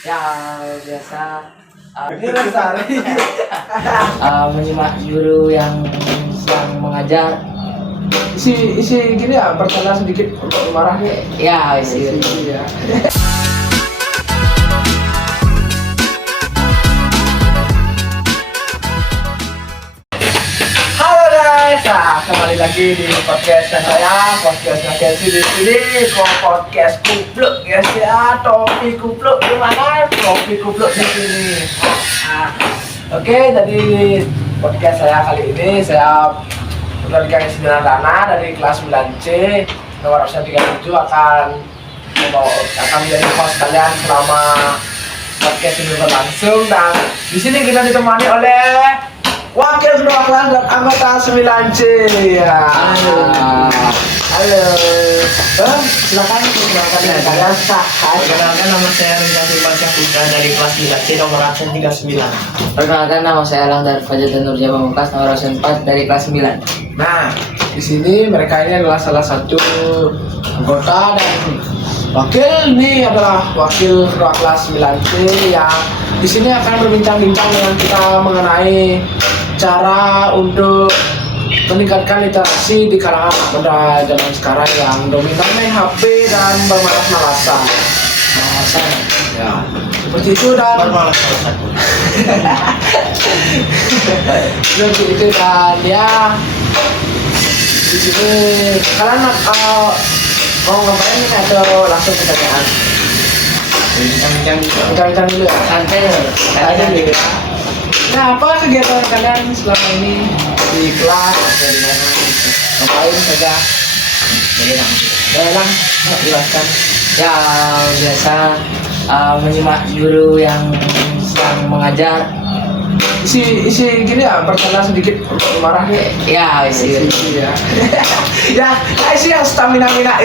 Ya biasa Ini Lestari. menyimak guru yang sedang mengajar. Isi gini ya, pertanyaan sedikit untuk marahnya. Ya isi. Ya. Halo guys, kembali lagi di podcast saya, podcastnya Kensi di sini, podcast kupluk guys ya, topi kupluk di mana? Topi kupluk di sini. Oke, jadi podcast saya kali ini saya berikan Sembilan Dana dari kelas 9C nomor absen 37 akan menjadi host kalian selama podcast ini berlangsung, dan di sini kita ditemani oleh wakil ketua kelas dan anggota 9C. Ya. Halo. Silakan kalian sah. Perkenalkan, nama saya Rizal Firmansyah Putra dari kelas 9C nomor absen 39. Perkenalkan, nama saya Elang dari Fajar dan Nurja Pamungkas nomor absen 4 dari kelas 9. Nah, di sini mereka ini adalah salah satu anggota dan wakil. Ini adalah wakil ketua kelas 9C yang di sini akan berbincang-bincang dengan kita mengenai cara untuk meningkatkan literasi di kalangan muda zaman sekarang yang dominan main HP dan bermalas-malasan. Ya, seperti itu dan seperti itu dan ya di sini kalian mau ngapain nih atau langsung pertanyaan? Bincang-bincang dulu ya. Santai. Dulu. Nah, apa kegiatan kalian selama ini di kelas atau di mana? Ngapain saja? Elang, jelaskan. Ya biasa menyimak guru yang sedang mengajar. Isi gini ya, pertanyaan sedikit untuk marahnya. Ya isi. Ya. Ya, isi yang stamina Ada.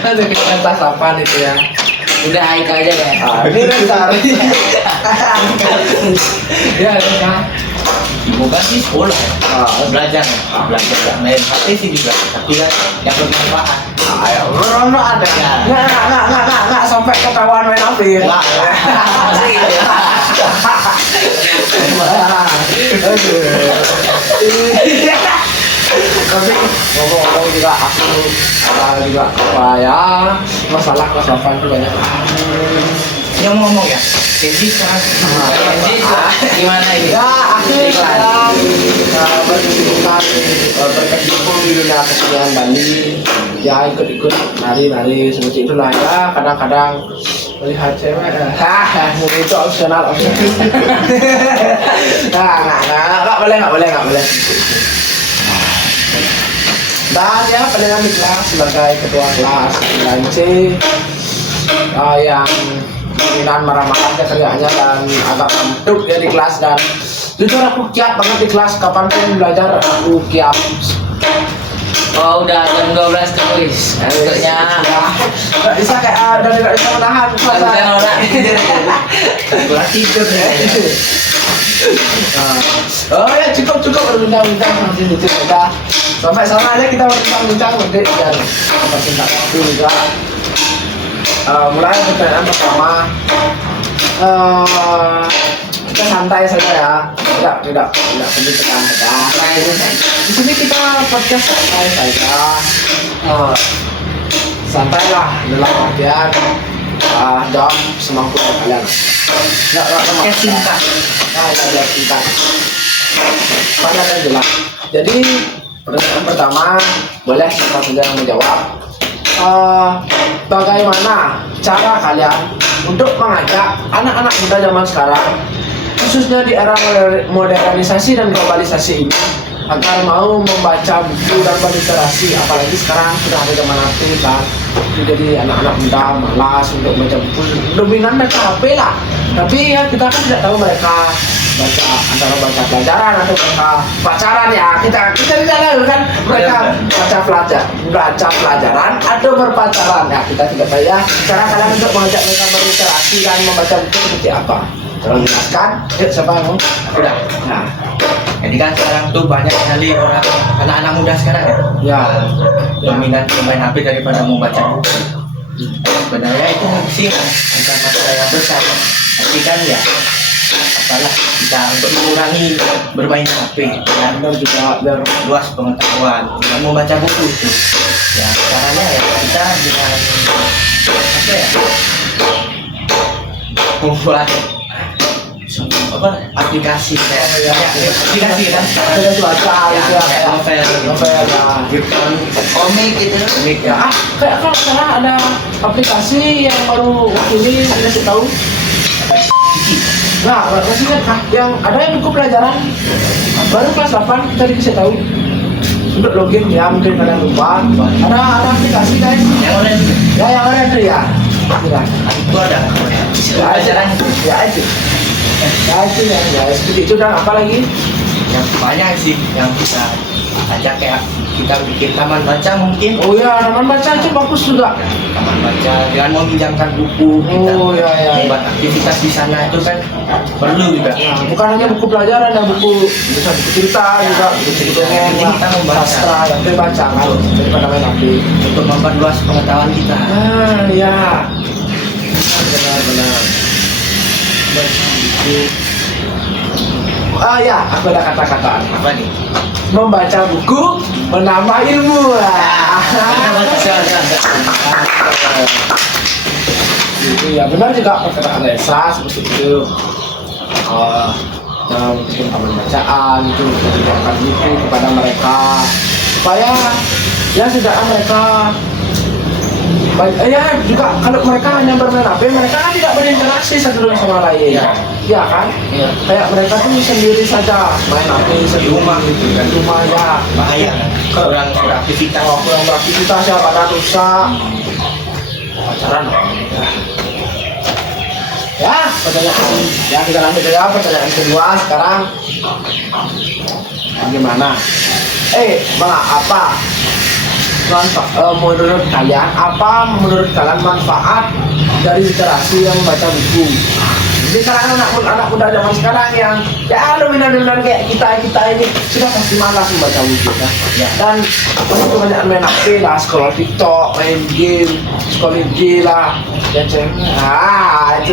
Nanti kita tas apa itu ya. Udah Haika aja deh. Ini Lestari. Ya, ya. Bukan sih sekolah, belajar gak main HP sih juga, tapi kan yang bermanfaat. Ayo, Rono ada. Nggak sampai ketahuan main HP ya. Nggak. Tapi ngomong-ngomong juga aku ada juga apa ya, masalah kelas 8 itu banyak. Yang ngomong ya, jadi sekarang Gimana ini? Ya, aku sekarang berkesibukan berkecimpung di dunia kesenian Bali. Ya, ikut-ikut nari-nari seperti itulah ya. Kadang-kadang melihat cewek, itu opsional. Nggak boleh. Dan ya, pendengar di kelas sebagai ketua kelas 9C yang dominan marah-marah kerjaannya dan agak empuk ya di kelas, dan jujur aku kiat banget di kelas, kapanpun belajar aku kiat. Oh udah jam 12 tulis. Maksudnya Nggak bisa kayak dan nggak bisa menahan bukan orang. kurang tidur ya. Oh ya, cukup berbincang-bincang nanti itu udah sampai sana aja kita berbincang-bincang nanti biar singkat waktu juga. Mulai pertanyaan pertama, kita santai saja ya, tidak perlu tekan. Di sini kita podcast santai saja, santai lah dalam artian jawab semampu kalian. Nggak Kayak singkat. jawab singkat. Padat dan jelas. Jadi pertanyaan pertama, boleh siapa saja yang menjawab. Bagaimana cara kalian untuk mengajak anak-anak muda zaman sekarang, khususnya di era modernisasi dan globalisasi ini, agar mau membaca buku dan berliterasi, apalagi sekarang sudah ada zaman HP kan, jadi anak-anak muda malas untuk baca buku, dominan baca HP lah. Tapi ya kita kan tidak tahu mereka baca antara baca pelajaran atau mereka pacaran ya, kita tidak tahu kan mereka baca pelajaran atau berpacaran ya, kita tidak tahu ya. Cara kalian untuk mengajak mereka berliterasi dan membaca buku seperti apa? Tolong jelaskan. Yuk, siapa yang mau? Udah. Nah, jadi kan sekarang tuh banyak sekali orang anak-anak muda sekarang ya. Ya. Dominan main HP daripada mau baca buku. Sebenarnya itu sih bukan masalah yang besar, tapi kan ya apalah kita untuk mengurangi bermain HP dan juga biar luas pengetahuan dengan membaca buku itu ya caranya ya kita dengan apa ya membuat apa aplikasi kayak aplikasi kan Ada cuaca gitu ya, kayak novel ya. Komik gitu. komik Ya, ya kayak kan sekarang ada aplikasi yang baru waktu ini saya kasih tahu. Nah, aplikasi kan yang ada yang buku pelajaran baru kelas 8 kita dikasih tahu untuk login ya, mungkin kalian lupa. Ada aplikasi guys. yang online Ya yang ada itu ya. Ya, itu ada pelajaran ya itu. Ya itu ya seperti itu dan apa lagi? yang banyak sih yang kita ajak kayak kita bikin taman baca mungkin Oh ya, taman baca itu bagus juga. taman baca dengan meminjamkan buku kita Oh, ya. buat aktivitas di sana itu kan perlu juga Ya, bukan hanya buku pelajaran, ada buku bisa buku cerita juga, buku dongeng, Jadi kita membaca. sastra yang kita baca kan daripada main HP. untuk memperluas pengetahuan kita Ah ya, benar. Ah ya, aku ada kata-kata apa nih membaca buku menambah ilmu. Itu ya benar juga perkataan Resa seperti itu. Mungkin taman bacaan itu menjadikan buku kepada mereka supaya ya setidaknya mereka ya juga kalau mereka hanya bermain HP mereka kan tidak berinteraksi satu dengan sama lain ya kan Iya. kayak mereka tuh sendiri saja main HP Di sendiri rumah gitu kan. di rumah ya bahaya kan kurang beraktivitas kurang beraktivitas ya pada rusak pacaran ya pertanyaan ya kita lanjut ya pertanyaan kedua sekarang bagaimana apa menurut kalian manfaat dari literasi yang baca buku? Jadi sekarang anak muda zaman sekarang yang ya dominan kayak kita ini sudah pasti malas membaca buku kan? Ya. Dan pasti kebanyakan main HP lah, scroll TikTok, main game, scroll IG lah, ya ceng. Itu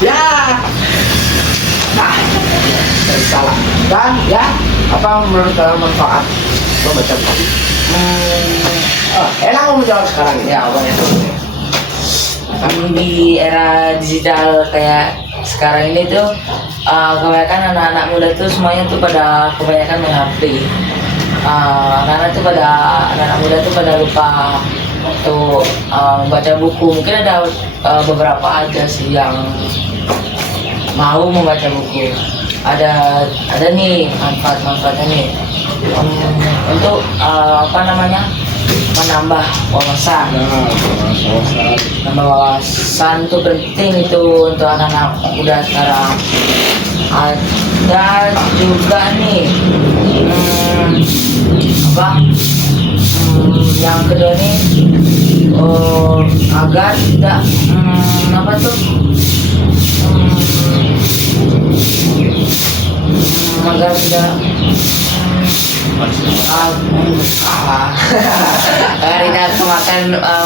ya. Nah, salah. Dan ya, apa menurut kalian manfaat membaca buku? Enak mau menjawab sekarang Ya, boleh. Kan di era digital kayak sekarang ini tuh kebanyakan anak-anak muda tuh semuanya tuh pada kebanyakan main HP. Anak-anak muda tuh pada lupa untuk membaca buku. Mungkin ada beberapa aja sih yang mau membaca buku. Ada nih manfaatnya nih untuk menambah wawasan. Nambah wawasan itu penting itu untuk anak-anak muda sekarang. Ada juga nih yang kedua nih agar tidak agar tidak agar tidak kemakan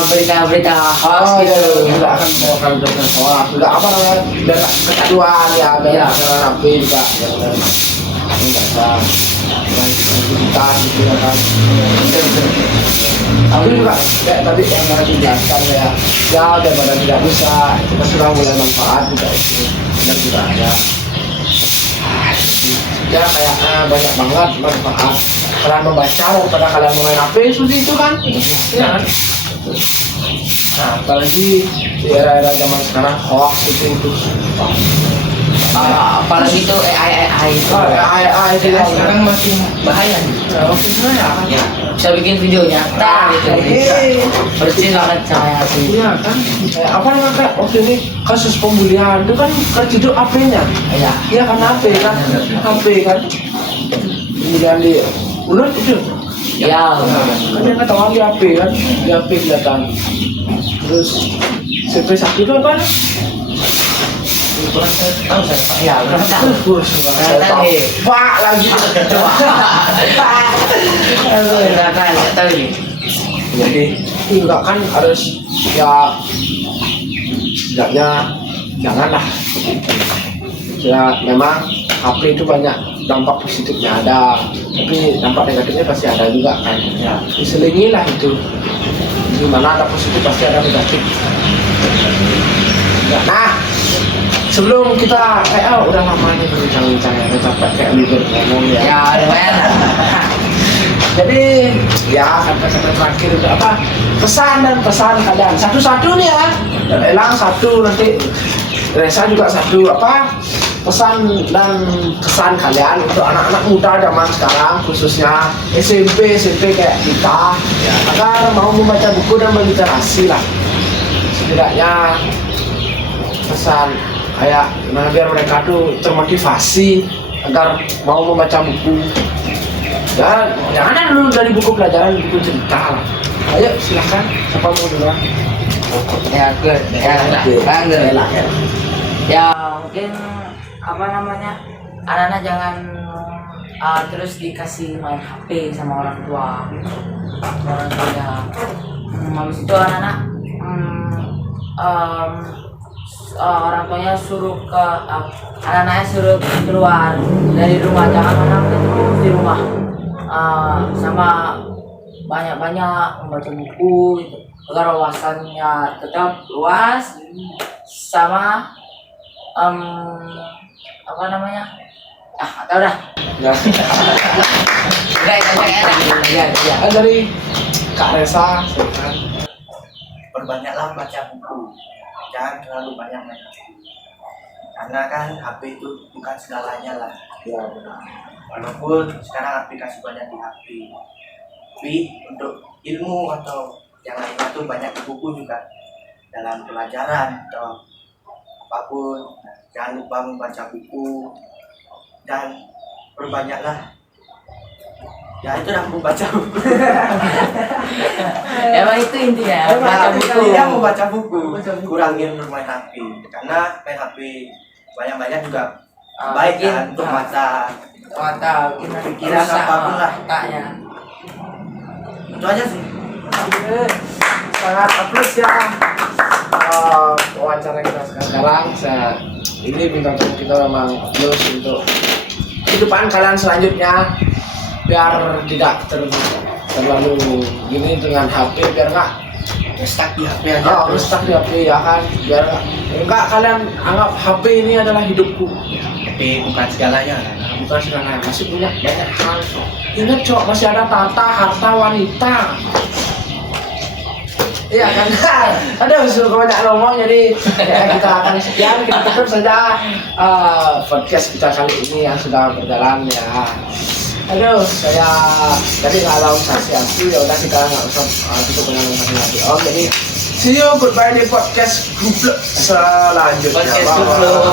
berita-berita hoax gitu. Tidak akan melakukan berita hoax. Tidak apa namanya? Dan kecanduan ya, dan HP juga. Membaca aktivitas gitu ya kan. Tapi juga kayak tadi yang mereka jelaskan ya daripada tidak bisa kita sudah mulai manfaat juga itu dan juga ya kayak banyak banget manfaat kalian membaca daripada kalian main HP seperti itu kan ya kan. Nah apalagi di era-era zaman sekarang hoax itu Apalagi itu AI itu. AI itu sekarang makin bahaya nih oke ya kan ya Bisa bikin video nyata gitu. Persis banget saya sih. iya kan apa namanya kayak waktu ini kasus pembulian itu kan terciduk HP-nya Iya. iya kan HP kan kemudian di ulut itu Iya. kan dia ketahuan di HP kan di HP kelihatan terus CP sakit itu apa kurang tahu saya pak Ya, berapa tahun? terus Berapa tahun? pak lagi Enggak tahu nih. jadi tapi juga kan harus ya setidaknya janganlah. Ya memang HP itu banyak dampak positifnya ada, tapi dampak negatifnya pasti ada juga kan. Ya diselingi lah itu. Dimana ada positif pasti ada negatif. Ya, nah sebelum kita kayak udah lama nih berbincang-bincang ya, udah capek kayak libur ngomong ya. Ya lumayan. Jadi ya kata-kata terakhir itu apa? Pesan dan pesan kalian satu-satu nih ya. Dan Elang satu, nanti Reza juga satu. Apa pesan dan kesan kalian untuk anak-anak muda zaman sekarang, khususnya SMP kayak kita, ya, agar mau membaca buku dan berliterasi lah. Setidaknya pesan kayak nah, biar mereka tuh termotivasi agar mau membaca buku. Ya, jangan dulu dari buku pelajaran, buku cerita lah. Ayo silahkan, siapa mau duluan? Ya good. Oke. Ya mungkin apa namanya, anak-anak jangan terus dikasih main HP sama orang tua. Orang tuanya. Habis itu anak-anak orang tuanya suruh ke anak-anaknya suruh keluar dari rumah, jangan anak terus di rumah. Sama banyak-banyak membaca buku gitu, agar wawasannya tetap luas, sama apa namanya, atau dah Ya, dari Kak Reza, silakan. Perbanyaklah baca buku, jangan terlalu banyak main HP. Karena kan HP itu bukan segalanya lah. Ya, Walaupun sekarang aplikasi banyak di HP, tapi untuk ilmu atau yang lainnya tuh banyak di buku juga, dalam pelajaran atau apapun. Nah, jangan lupa membaca buku dan perbanyaklah. Ya itu dah membaca buku. emang itu intinya, baca buku. Intinya membaca buku. Kurangin bermain HP, karena main HP banyak-banyak juga baik bikin, kan untuk mata. kita Pikiran apapun lah. otaknya. Itu aja sih. Sangat plus ya wawancara kita sekarang. Ini bintang tamu kita memang plus untuk kehidupan kalian selanjutnya, biar tidak terlalu gini dengan HP, biar nggak Stuck di HP aja. stuck di HP ya kan, biar nggak kalian anggap HP ini adalah hidupku. HP bukan segalanya. Bukan sekarang, masih punya banyak hal. Ingat cok, masih ada tata harta wanita. Iya kan? Aduh, sudah banyak ngomong, jadi ya, kita akan sekian, kita tutup saja podcast kita kali ini yang sudah berjalan ya. Aduh, saya tadi nggak ada organisasi, ya udah kita nggak usah tutup dengan organisasi lagi. Jadi see you, goodbye di podcast Kupluk selanjutnya. Podcast Kupluk.